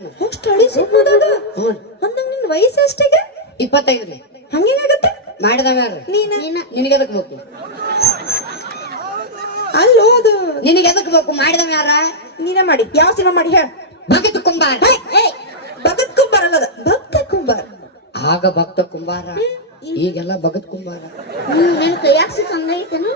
ಅಷ್ಟು ಹಳಿ ಸಿಗ್ಬೋದಾಗ ಹ್ಞೂ ಅಂದಂಗ ನಿನ್ ವಯಸ್ಸು ಎಷ್ಟಿಗೆ 25 ರೀ ಹಂಗೇನಾಗತ್ತೆ ಮಾಡಿದವ ನಿನಗೆ ಎದಕ್ ಬೇಕು ಅಲ್ಲೋ ಅದು ನಿನಗೆ ಎದಕ್ ಬೇಕು ಮಾಡಿದವ ಯಾರ ನೀನೇ ಮಾಡಿ ಯಾವ ಸಿನಿಮಾ ಮಾಡಿ ಹೇಳ ಭಗತ್ ಕುಂಬಾರ ಭಗತ್ ಕುಂಬಾರ ಅಲ್ಲದ ಭಕ್ತ ಕುಂಬಾರ ಆಗ ಭಕ್ತ ಕುಂಬಾರ ಈಗೆಲ್ಲ ಭಗತ್ ಕುಂಬಾರ ನನ್ ಕೈಯಾಗ ಸಿಕ್ಕಂಗೈತೇನು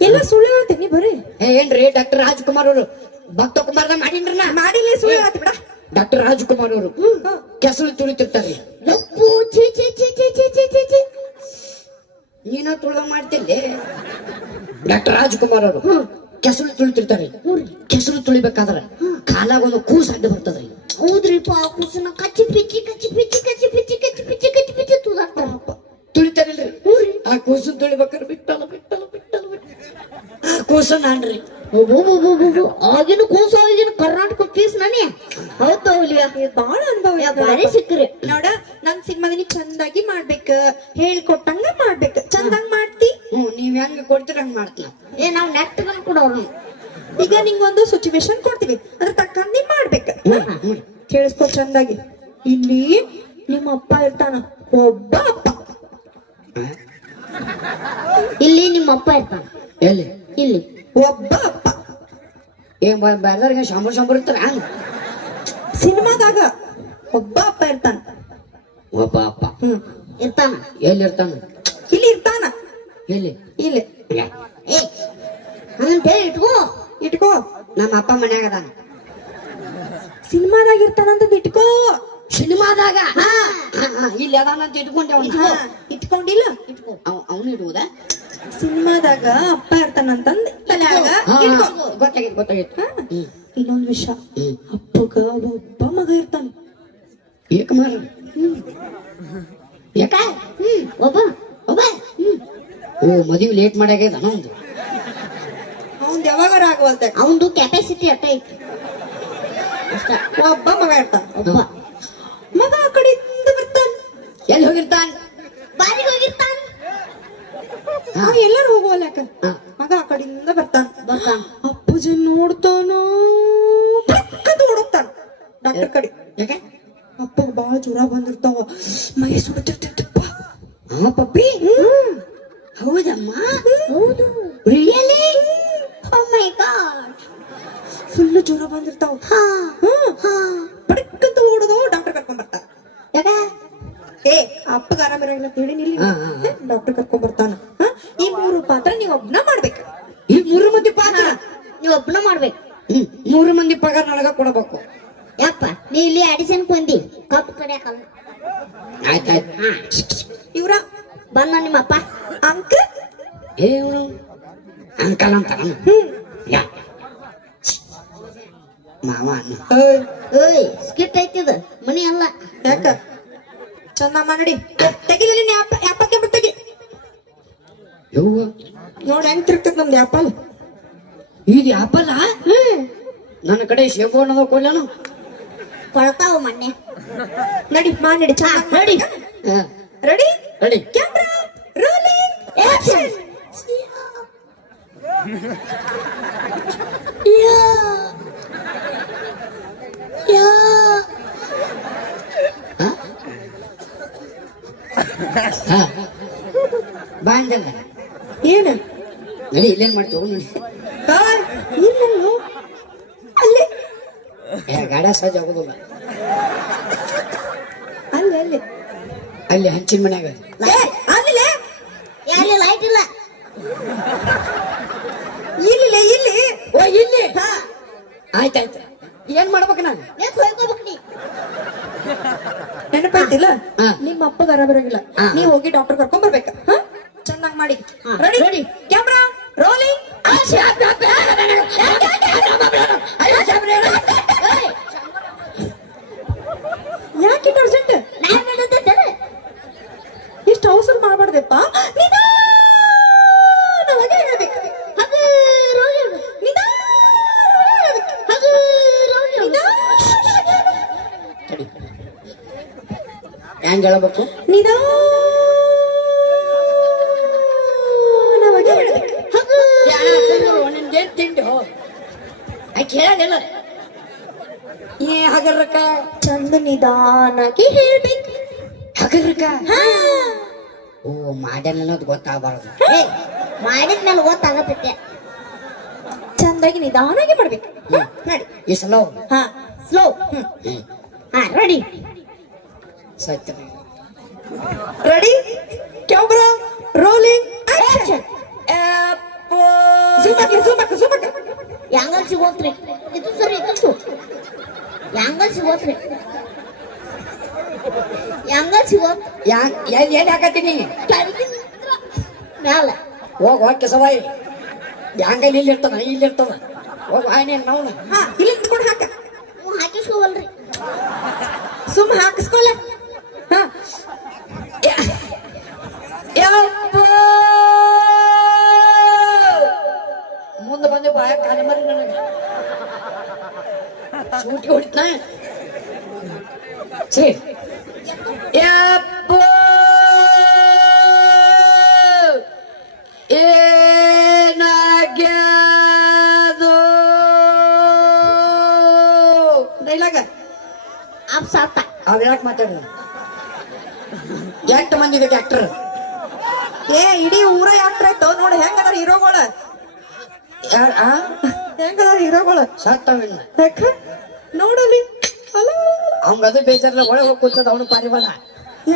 ಎಲ್ಲ ಸುಳ್ಳು ಹೇಳ್ತೀನಿ ಬರೀ ಏನ್ರಿ ಡಾಕ್ಟರ್ ರಾಜ್ಕುಮಾರ್ ಅವರು ಭಕ್ತ ಕುಂಬಾರದ ಮಾಡಿನ್ರಿ ನಾ ಮಾಡಿಲ್ಲ ಸುಳ್ಳು ಹೇಳ್ತಿ ಬಿಡ ಡಾಕ್ಟರ್ ರಾಜ್ಕುಮಾರ್ ಅವರು ಕೆಸರು ತುಳಿತಿರ್ತಾರ್ರಿ ಯಪ್ಪು ಛೀ ಛೀ ಛೀ ಛೀ ಛೀ ಛೀ ಛೀ ಛೀ ನೀನ ತುಳಿದ ಮಾಡ್ತಿಲ್ಲಿ ಡಾಕ್ಟರ್ ರಾಜ್ಕುಮಾರ್ ಅವರು ಕೆಸರು ತುಳಿತಿರ್ತಾರ್ರಿ ಕೆಸರು ತುಳಿಬೇಕಾದ್ರ ಕಾಲಾಗ ಒಂದು ಕೂಸ್ ಅಡ್ಡ ಬರ್ತದ್ರಿ ಹೌದ್ರಿಪ್ಪ ಕೂಸನ ಕಚ್ಚಿ ಪಿಚ್ಚಿ ಕಚ್ಚಿ ಪಿಚ್ಚಿ ಕಚ್ಚಿ ಪಿಚ್ಚಿ ಕಚ್ಚಿ ಪಿಚ್ಚಿ ಕಚ್ಚಿ ಪಿಚ್ಚಿ ತುದಾಡ್ತಾರಪ್ಪ ತುಳಿತಾರಿಲ್ರಿ ಆ ಕೂಸು ತುಳಿಬೇಕಾದ್ರೆ ಬಿಟ್ಟಲ್ಲ ಬಿಟ್ಟಲ್ಲ ಬಿಟ್ಟಲ್ಲ ಆ ಕೂಸು ನಾನ್ರಿ ಆಗಿನ ಕೂಸು ಆಗಿನ ಕರ್ನಾಟಕ ಪೀಸ್ ನಾನೇ ಹೌದು ಬಾಳ ಅನುಭವ ಬಾರಿ ಸಿಕ್ಕ್ರಿ ನೋಡ ನಮ್ ಸಿನಿಮಾದಲ್ಲಿ ಚಂದಾಗಿ ಮಾಡ್ಬೇಕ ಹೇಳ್ಕೊಟ್ಟಂಗ ಮಾಡ್ಬೇಕ ಚಂದಂಗ್ ಮಾಡ್ತಿ ನೀವ್ ಹೆಂಗ ಕೊಡ್ತೀರ ಹಂಗ ಮಾಡ್ತೀನಿ ನಾವ್ ನೆಟ್ ಕೊಡೋರು ಈಗ ನಿಂಗೊಂದು ಸಿಚುವೇಶನ್ ಕೊಡ್ತೀವಿ ಅದ್ರ ತಕ್ಕಂತೆ ಮಾಡ್ಬೇಕ ಕೇಳಿಸ್ಕೊ ಚಂದಾಗಿ ಇಲ್ಲಿ ನಿಮ್ಮ ಅಪ್ಪ ಇರ್ತಾನ ಒಬ್ಬ ಅಪ್ಪ ಇಲ್ಲಿ ನಿಮ್ಮ ಅಪ್ಪ ಇರ್ತಾನ ಎಲ್ಲಿ ಇಲ್ಲಿ ಒಬ್ಬ ಅಪ್ಪ ಏನ್ ಬೇರೆದವ್ರಿಗೆ ಶಾಂಬರ್ ಇರ್ತಾರ ಸಿನಿಮಾದಾಗ ಒಬ್ಬ ಅಪ್ಪ ಇರ್ತಾನ ಒಬ್ಬ ಅಪ್ಪ ಇರ್ತಾನ ಎಲ್ಲಿ ಇರ್ತಾನ ಇಲ್ಲಿ ಇರ್ತಾನ ಎಲ್ಲಿ ಇಲ್ಲಿ ಏ ಹಂಗಂತ ಹೇಳಿ ಇಟ್ಕೋ ಇಟ್ಕೋ ನಮ್ಮ ಅಪ್ಪ ಮನ್ಯಾಗ ಅದಾನ ಸಿನಿಮಾದಾಗ ಇರ್ತಾನಂತ ಇಟ್ಕೋ ಸಿನಿಮಾದಾಗ ಇಲ್ಲಿ ಅದಾನಂತ ಇಟ್ಕೊಂಡೆ ಅವ್ನ ಇಟ್ಕೊಂಡಿಲ್ಲ ಇಟ್ಕೋ ಅವನು ಇಡುವುದ ಸಿನಿಮಾದಾಗ ಅಪ್ಪ ಇರ್ತಾನಂತಂದ್ ತಲೆಯಾಗ ಇಟ್ಕೋ. ಗೊತ್ತಾಗಿತ್ತು ಇನ್ನೊಂದ್ ವಿಷಯ ಅಪ್ಪಗ ಒಬ್ಬ ಮಗ ಇರ್ತಾನ ಏಕ ಮಾರ ಯಾಕ ಒಬ್ಬ ಒಬ್ಬ ಓ ಮದುವೆ ಲೇಟ್ ಮಾಡ್ಯಾಗ ಒಂದು ಅವ್ನ್ ಯಾವಾಗಾರ ಆಗವಲ್ತ ಅವಂದು ಕೆಪಾಸಿಟಿ ಅಟ್ಟ ಐತಿ ಅಷ್ಟ ಒಬ್ಬ ಮಗ ಇರ್ತಾನ ಒಬ್ಬ ಮಗ ಆ ಕಡೆಯಿಂದ ಬರ್ತಾನ ಎಲ್ಲಿ ಹೋಗಿರ್ತಾನ ಬಾರಿಗೆ ಹೋಗಿರ್ತಾನ ಎಲ್ಲರೂ ಹೋಗುವಲ್ಲ ಯಾಕ ಮಗ ಆ ಕಡೆಯಿಂದ ಬರ್ತಾನ ಬರ್ತಾನ ಅಪ್ಪಜಿ ನೋಡ್ತಾನ ಪಕ್ಕದ ಓಡೋಗ್ತಾನ ಡಾಕ್ಟರ್ ಕಡೆ ಯಾಕೆ ಅಪ್ಪಗ ಬಾಳ ಜ್ವರ ಬಂದಿರ್ತಾವ ಮೈ ಸುಡ್ತಿರ್ತಿತ್ತಪ್ಪ ಪಪ್ಪಿ ಹೌದಮ್ಮ ಹೌದು ರಿಯಲಿ ಓ ಮೈ ಗಾಡ್ ಫುಲ್ ಜ್ವರ ಬಂದಿರ್ತಾವ ಪಡಕ್ಕಂತ ಓಡೋದು ಡಾಕ್ಟರ್ ಕರ್ಕೊಂಡ್ ಬರ್ತಾನ ಯಾಕ ಏ ಅಪ್ಪಗ ಆರಾಮಿರಂಗಿಲ್ಲ ಅಂತ ಹೇಳಿ ನಿಲ್ಲಿ ಡಾಕ್ಟರ್ ಕರ್ಕೊಂಡ್ ಬರ್ತಾನ ಈ 3 ಪಾತ್ರ ನೀವ್ ಒಬ್ನ ಮಾಡ್ಬೇಕು ಈ 3 ಮಂದಿ ಪಾತ್ರ ನೀವ್ ಒಬ್ಬನ ಮಾಡ್ಬೇಕು 3 ಮಂದಿ ಪಗಾರ ನನಗ ಕೊಡಬೇಕು ಯಪ್ಪ ನೀ ಇಲ್ಲಿ ಅಡಿಷನ್ ಬಂದಿ ಕಪ್ ಕಡಿಯಾಕಲ್ಲ ಆಯ್ತಾಯ್ತು ಇವ್ರ ಬಂದ ನಿಮ್ಮಪ್ಪ ಅಂಕ ಏನು ಅಂಕಲ್ ಅಂತ ಯಾ ಮಾವ ಅನ್ನ ಏಯ್ ಸ್ಕಿಟ್ ಐತಿದ ಮನಿ ಅಲ್ಲ ಯಾಕ ಚಂದ ಮಾಡಿ ತೆಗಿಲ್ಲ ನೀನ್ ಯಾಪಕ್ಕೆ ತೆಗಿ ಯವ್ವ ನೋಡಿ ಹೆಂಗ್ ತಿರ್ಗ್ತದ ನಮ್ದು ಯಾಪಲ್ ಇದು ಆಪಲ್ಲ ನನ್ನ ಕಡೆ ಶೇಬು ಅನ್ನೋದು ಕೊಲ್ಲನು ಕೊಳ್ತಾವ ಮೊನ್ನೆ ನಡಿ ಮಾಡಿ ಚಂದ ready ready ready camera rolling action ಬಾಂಡಲ್ಲ ಏನು ನಡಿ ಇಲ್ಲೇನ್ ಮಾಡಿ ತಗೊಂಡು ಇಲ್ಲಲ್ಲೋ ಅಲ್ಲಿ ಗಾಡ ಸಹಜ ಆಗೋದಿಲ್ಲ ಅಲ್ಲಿ ಅಲ್ಲಿ ಅಲ್ಲಿ ಹಂಚಿನ ಮನ್ಯಾಗ ಅಲ್ಲಿ ಎಲ್ಲಿ ಲೈಟ್ ಇಲ್ಲ ಇಲ್ಲಿ ಇಲ್ಲಿ ಓ ಇಲ್ಲಿ ಆಯ್ತಾಯ್ತು ಏನ್ ಮಾಡ್ಬೇಕು ನಾನು ಏನ್ ಹೋಗ್ಕೋಬೇಕು ನೀ ನೆನಪಾಯ್ತಿಲ್ಲ ಹಾ. ನಿಮ್ಮ ಅಪ್ಪ ಬರಬರಾಗಿಲ್ಲ ನೀವ್ ಹೋಗಿ ಡಾಕ್ಟರ್ ಕರ್ಕೊಂಡ್ ಬರ್ಬೇಕ ಚೆನ್ನಾಗಿ ಮಾಡಿ ರೆಡಿ ready. ಕ್ಯಾಮ್ರಾ ರೋಲಿಂಗ್ ಯಾಕೆ ಅರ್ಜೆಂಟ್ ನಾನ್ ಮಾಡೋದಂತೆ ಇಷ್ಟು ಅವಸರ ಮಾಡ್ಬಾರ್ದಪ್ಪ ನಿಧಾನವಾಗಿ ಹೇಳ್ಬೇಕು ಅದು ರೋಗಿ ನಿಧಾನವಾಗಿ ಹೇಳ್ಬೇಕು. ಅದು ರೋಗಿ ಹೆಂಗ್ ಹೇಳಬೇಕು ನಿಧಾನವಾಗಿ ಹೇಳ್ಬೇಕು ನಿಂದೇನ್ ತಿಂಡಿ ಆಕೆ ಹೇಳಲಿಲ್ಲ ಹಗರ್ಕ ಚಂದ ನಿಧಾನಾಗಿ ಹೇಳ್ಬೇಕು. ಹಗರ್ಕ ಹಾ ಓ ಮಾಡ್ಯಾನ ಅನ್ನೋದು ಗೊತ್ತಾಗಬಾರದು. ಏ ಮಾಡಿದ್ಮೇಲೆ ಗೊತ್ತಾಗತ್ತೆ. ಚಂದಾಗಿ ನಿಧಾನಾಗಿ ಮಾಡ್ಬೇಕು. ನೋಡಿ ಈ ಸ್ಲೋ ಹಾ ಸ್ಲೋ. ಹಾ ready. Satya ready camera rolling action. Zoom angle ಸಿಗೋತ್ರಿ. ಇದು ಸರಿ ಇದು ಯಾಂಗಲ್ ಸಿಗೋತ್ರಿ. ಯಾಂಗಲ್ ಸಿಗೋತ್ ಎಲ್ಲಿ ಹಾಕತ್ತೀನಿ ಮ್ಯಾಲ ಹೋಗ್ ಹೋಗ್ ಕೆಸವಾಯಿ ಹಂಗಲ್ಲಿ ಇಲ್ಲಿ ಇರ್ತದ ಹೋಗ್ ಆಯ್ನೇನ್ ನಾವು ಹಾ ಇಲ್ಲಿ ನಿಂತ್ಕೊಂಡು ಹಾಕ. ಹಾಕಿಸ್ಕೋವಲ್ರಿ. ಸುಮ್ಮ ಹಾಕಿಸ್ಕೊಲ್ಲ. ಹಾ ಮುಂದೆ ಬಂದೆ ಬಾಯ ಕಾಲ ಮರಿ ನನಗೆ ಸೂಟಿ ಹೊಡಿತ ಸರಿ ಡೈಲಾಗ ಅಪ್ಸಾತ ಅವ್ ಯಾಕೆ ಮಾತಾಡ ಎಷ್ಟು ಮಂದಿ ಇದೆ ಟ್ಯಾಕ್ಟರ್ ಏ ಇಡೀ ಊರ ಯಾಕ್ಟ್ರ ಆಯ್ತು ನೋಡಿ ಹೆಂಗದಾರ ಹೀರೋಗಳು. ಹೆಂಗದಾರ ಹೀರೋಗಳು ಸತ್ತವಿಲ್ಲ ಯಾಕ ನೋಡಲಿ. ಅಲ್ಲ ಅವಂಗ ಅದು ಬೇಜಾರಲ್ಲ ಒಳಗೆ ಹೋಗಿ ಕೂತದ ಅವನು ಪಾರಿವಾಳ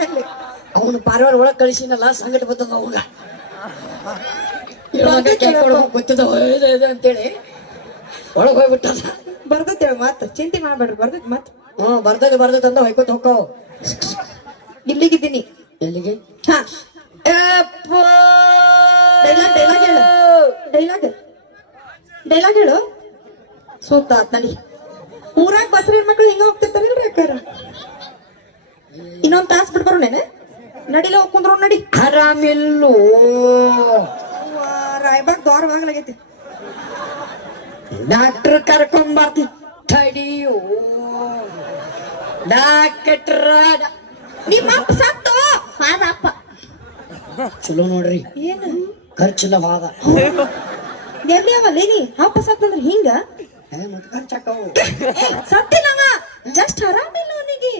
ಎಲ್ಲಿ ಅವನು ಪಾರಿವಾಳ ಒಳಗೆ ಕಳಿಸಿನಲ್ಲ ಸಂಗಟ ಬರ್ತದ ಅವಂಗ ಕೂತದ ಅಂತೇಳಿ ಒಳಗೆ ಹೋಗ್ಬಿಟ್ಟದ. ಬರ್ದತ್ತೇಳ ಮಾತು ಚಿಂತೆ ಮಾಡ್ಬೇಡ್ರಿ. ಬರ್ದತ್ ಮಾತು ಬರ್ತದೆ ಅಂತ ಹೊಯ್ಕೋತ ಹೋಗ್ತಾವ. ಇಲ್ಲಿಗಿದ್ದೀನಿ. ಎಲ್ಲಿಗೆ ಹಾ ಡೈಲಾಗ್ ಹೇಳು. ಸೂಕ್ತ ಆತ್ ನಡಿ. ಊರಾಗ ಬಸ್ರ ಹೆಣ್ಮಕ್ಳು ಹಿಂಗ ಹೋಗ್ತಿರ್ತಾರಿಲ್ರಿ ಅಕ್ಕಾರ. ಇನ್ನೊಂದ್ ತಾಸ್ ಬಿಟ್ಟು ಬರೋಣೇನ ನಡಿಲ ಹೋಗ್ ಕುಂದ್ರು ನಡಿ. ಆರಾಮಿಲ್ಲೋ ರಾಯಬಾಗ್ ದ್ವಾರ ಬಾಗ್ಲಾಗೈತಿ. ಡಾಕ್ಟರ್ ಕರ್ಕೊಂಬರ್ತಿ ತಡಿಯೋ ಡಾಕ್ಟರ್ ನಿಮ್ಮ ಅಪ್ಪ ಸತ್ತು. ಹಾದ ಅಪ್ಪ ಚಲೋ ನೋಡ್ರಿ ಏನು ಖರ್ಚಿಲ್ಲ ವಾದ ಎಲ್ಲಿ ಅವಲ್ಲ ನೀ ಅಪ್ಪ ಸತ್ತಂದ್ರೆ ಹಿಂಗ ಮತ್ತೆ ಖರ್ಚಾಕವು ಸತ್ತಿಲ್ಲವ ಜಸ್ಟ್ ಆರಾಮಿಲ್ಲ ಅವನಿಗೆ.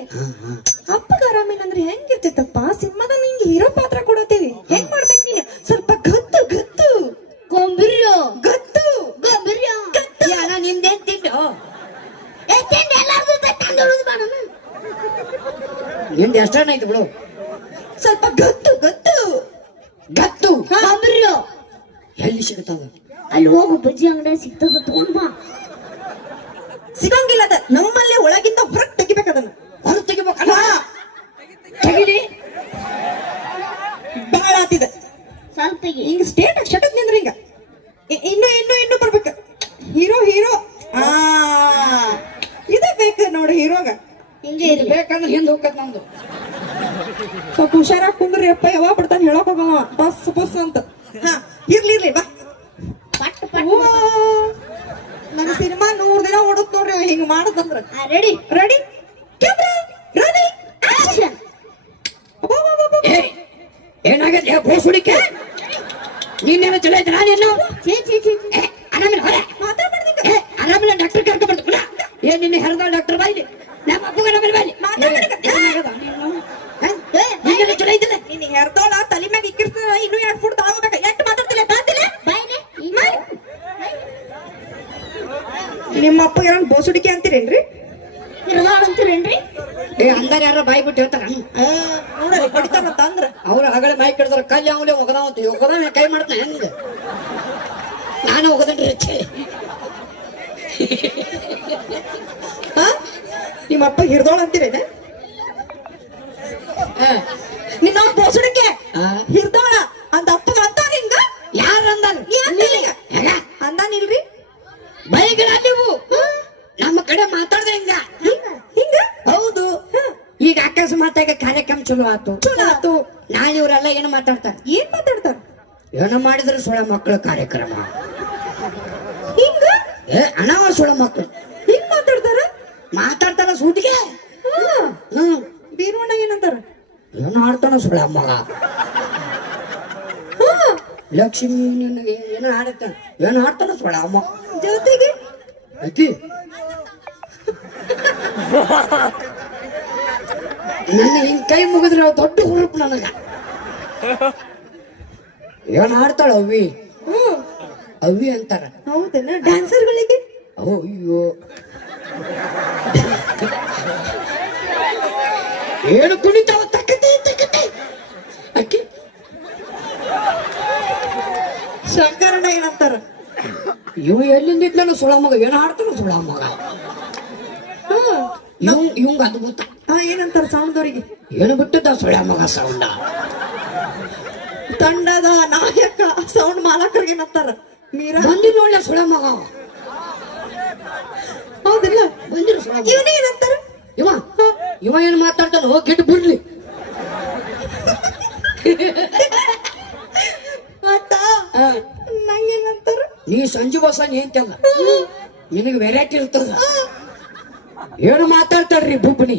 ಅಪ್ಪಗ ಆರಾಮಿಲ್ಲ ಅಂದ್ರೆ ಹೆಂಗಿರ್ತೈತಪ್ಪ. ಸಿನಿಮಾದಾಗ ನಿಂಗೆ ಹೀರೋ ಪಾತ್ರ ಕೊಡತ್ತೀವಿ ಹೆಂಗ್ ಮಾಡ್ಬೇಕು ನೀನು. ಸ್ವಲ್ಪ ಗತ್ತು ಗತ್ತು ಗೊಂಬಿರ್ಯೋ ಗತ್ತು ಗೊಂಬಿರ್ಯೋ ಯಾನ ನಿಂದೇನ್ ತಿಂಡು ಎತ್ತಿಂದ ಎಲ್ಲಾರ್ದು ತಂದೊಳದು ಬಾಣ. ನಿಂದ ಎಷ್ಟನ ಐತಿ ಬಿಡು. ಸ್ವಲ್ಪ ಗತ್ತು ಗತ್ತು ಗತ್ತು ಗೊಂಬಿರ್ಯೋ ಎಲ್ಲಿ ಸಿಗುತ್ತದ ಅಲ್ಲಿ ಹೋಗು ಬಜ್ಜಿ ಅಂಗಡಿ ಸಿಗ್ತದ ತಗೊಂಡ್ ಬಾ. ಸಿಗಂಗಿಲ್ಲ ಅದ ನಮ್ಮಲ್ಲೇ ಒಳಗಿಂದ ಹೊರಗ್ ತೆಗಿಬೇಕು ಅದನ್ನ. ಹೊರ ತೆಗಿಬೇಕಲ್ಲ ತೆಗಿಲಿ ಬಾಳ ಆತಿದ ಸ್ವಲ್ಪ ತೆಗಿ. ಹಿಂಗ ಸ್ಟೇಟ್ ಶಟಕ್ ನಿಂದ್ರ ಹಿಂಗ ಇನ್ನು ಬರ್ಬೇಕು. ಹೀರೋ ಆ ಇದ ಬೇಕು ನೋಡಿ ಹೀರೋಗ. ಹಿಂಗೆ ಇರ್ಲಿ. ಬೇಕಂದ್ರೆ ಹಿಂದೆ ಹೋಗತ್ ನಂದು ಸ್ವಲ್ಪ ಹುಷಾರಾಗಿ ಕುಂದ್ರಿ ಅಪ್ಪ ಯಾವಾಗ ಬಿಡ್ತಾನೆ ಹೇಳಕ್ ಹೋಗವ ಬಸ್ ಅಂತ. ಹಾ ಇರ್ಲಿ ಬಾ. ಪಟ್ ಪಟ್ ಅವ್ವ, ನನ್ನ ಸಿನಿಮಾ 100 ದಿನ ಓಡುತ್ತ ನೋಡ್ರಿ ಅವ ಹಿಂಗ ಮಾಡದಂದ್ರ. Ready ready camera ready action. ಏನಾಗತ್ತೆ ಬೋಸುಡಿಕೆ ನೀನೇನೋ ಚಲೋ ಐತೆ ನಾನೇನು ಛೀ ಛೀ ಛೀ ಆರಾಮಿಲ್ಲ ಹೊರ ಮಾತಾಡ್ಬಾರ್ದಿಂಗ. ಆರಾಮಿಲ್ಲ ಡಾಕ್ಟರ್ ಕರ್ಕೊಂಡ್ಬರ್ತು ಪುನಃ ಏನ್ ನಿನ್ನೆ ಹರಿದ ಡಾಕ್ಟರ್ ಬಾಯ್ಲಿ ನಮ್ಮ ಅಪ್ಪಗ ಆರಾಮಿಲ್ಲ ಬಾಯ್ಲಿ ನೀನೇನೋ ಚಲೋ ಐತಿಲ್ಲ ನೀನ್ ಹೆರ್ದೋಳ ತಲೆ ಮ್ಯಾಗ ಇಕ್ಕಿರ್ತಾರ ಇನ್ನೂ 2 ಫುಟ್ ತಗೋಬೇಕ. ಎಷ್ಟು ಮಾತಾಡ್ತಿಲ್ಲ ಕಾತಿಲ್ಲ ಬಾಯ್ನೆ ನಿಮ್ಮ ಅಪ್ಪ ಯಾರು ಬೋಸುಡಿಕೆ ಅಂತೀರೇನ್ರಿ? ಇರೋದಂತೀರೇನ್ರಿ? ಅಂದಾರ ಯಾರ ಬಾಯಿ ಬಿಟ್ಟು ಹೇಳ್ತಾರ ನೋಡ್ರಿ ಹೊಡಿತಾರಂತ ಅಂದ್ರ ಅವ್ರು ಹಗಳೆ ಬಾಯಿ ಕೆಡ್ತಾರ ಕಲ್ಲಿ ಅವಲೇ ಒಗದಾವಂತ ಒಗದ ಕೈ ಮಾಡ್ತಾನೆ ಹೆಂಗ ನಾನು ಒಗದನ್ರಿ ನಿಮ್ಮ ಅಪ್ಪ ಹಿರ್ದೋಳ ಅಂತೀರೇನ? ನಿನ್ನ ಬೋಸುಡಿಕೆ ಹಿರ್ದೋಳ ಅಂತ ಅಪ್ಪಗ ಅಂತಾರ ಹಿಂಗ. ಯಾರು ಅಂದಾರ ಅಂದಾನಿಲ್ರಿ ಬೈಗಳ ನೀವು ನಮ್ಮ ಕಡೆ ಮಾತಾಡ್ದೆ ಹಿಂಗ ಹಿಂಗ. ಹೌದು ಈಗ ಅಕಸ್ಮಾತಾಗ ಕಾರ್ಯಕ್ರಮ ಚಲೋ ಆತು ನಾಳೆ ಇವರೆಲ್ಲ ಏನು ಮಾತಾಡ್ತಾರ ಏನ್ ಮಾತಾಡ್ತಾರ? ಏನೋ ಮಾಡಿದ್ರೆ ಸುಳ ಮಕ್ಕಳ ಕಾರ್ಯಕ್ರಮ ಹಿಂಗ ಅನಾವ ಸುಳ ಮಕ್ಕಳು ಹಿಂಗ್ ಮಾತಾಡ್ತಾರ ಸೂಟಿಗೆ ಬೀರುವಣ್ಣ ಏನಂತಾರ? ಏನು ಆಡ್ತಾನ ಸುಳ ಮಗ ಲಕ್ಷ್ಮಿ ಏನೋ ಆಡತ್ತಾನ ಏನು ಆಡ್ತಾನ ಸುಳ ಅಮ್ಮ ಜೊತೆಗೆ ಅಕ್ಕಿ ನನ್ನ ಹಿಂಗ್ ಕೈ ಮುಗಿದ್ರೆ ಅವ್ ದೊಡ್ಡ ಹುರುಪ್ ನನಗ. ಏನ್ ಆಡ್ತಾಳ ಅವಿ ಹ್ಮ್ ಅವಿ ಅಂತಾರ. ಹೌದೇನ ಡ್ಯಾನ್ಸರ್ಗಳಿಗೆ ಅಯ್ಯೋ ಏನು ಕುಣಿತಾವ ತಕ್ಕತೆ ತಕ್ಕತೆ ಅಕ್ಕಿ ಶಂಕರಣ್ಣ ಏನಂತಾರ ಇವ ಎಲ್ಲಿಂದ ಸುಳ ಮಗ ಏನ್ ಆಡ್ತಾನ ಸುಳ ಮಗ. ಇವಂಗ ಅದ್ಭುತ. ಏನಂತಾರ ಸೌಂಡ್ದವ್ರಿಗೆ ಏನು ಬಿಟ್ಟದ ಸುಳ ಮಗ ಸೌಂಡ. ತಂಡದ ನಾಯಕ ಸೌಂಡ್ ಮಾಲಕರಿಗೆ ಏನಂತಾರ ಮೀರಾ ಬಂದಿಲ್ಲ ಒಳ್ಳೆ ಸುಳ ಮಗ. ಹೌದಿಲ್ಲ ಬಂದಿರ ಸುಳ ಮಗ. ಇವನಿಗೆ ಏನಂತಾರ ಇವ ಇವ ಏನ್ ಮಾತಾಡ್ತಾನ ಹೋಗಿ ಬಿಡ್ಲಿ. ಮತ್ತ ನಂಗೇನಂತಾರ ನೀ ಸಂಜು ಬಸ ಏಂತಲ್ಲ ನಿನಗೆ ವೆರೈಟಿ ಇರ್ತದ. ಏನು ಮಾತಾಡ್ತಾರ್ರಿ ಬುಬ್ಬನಿ.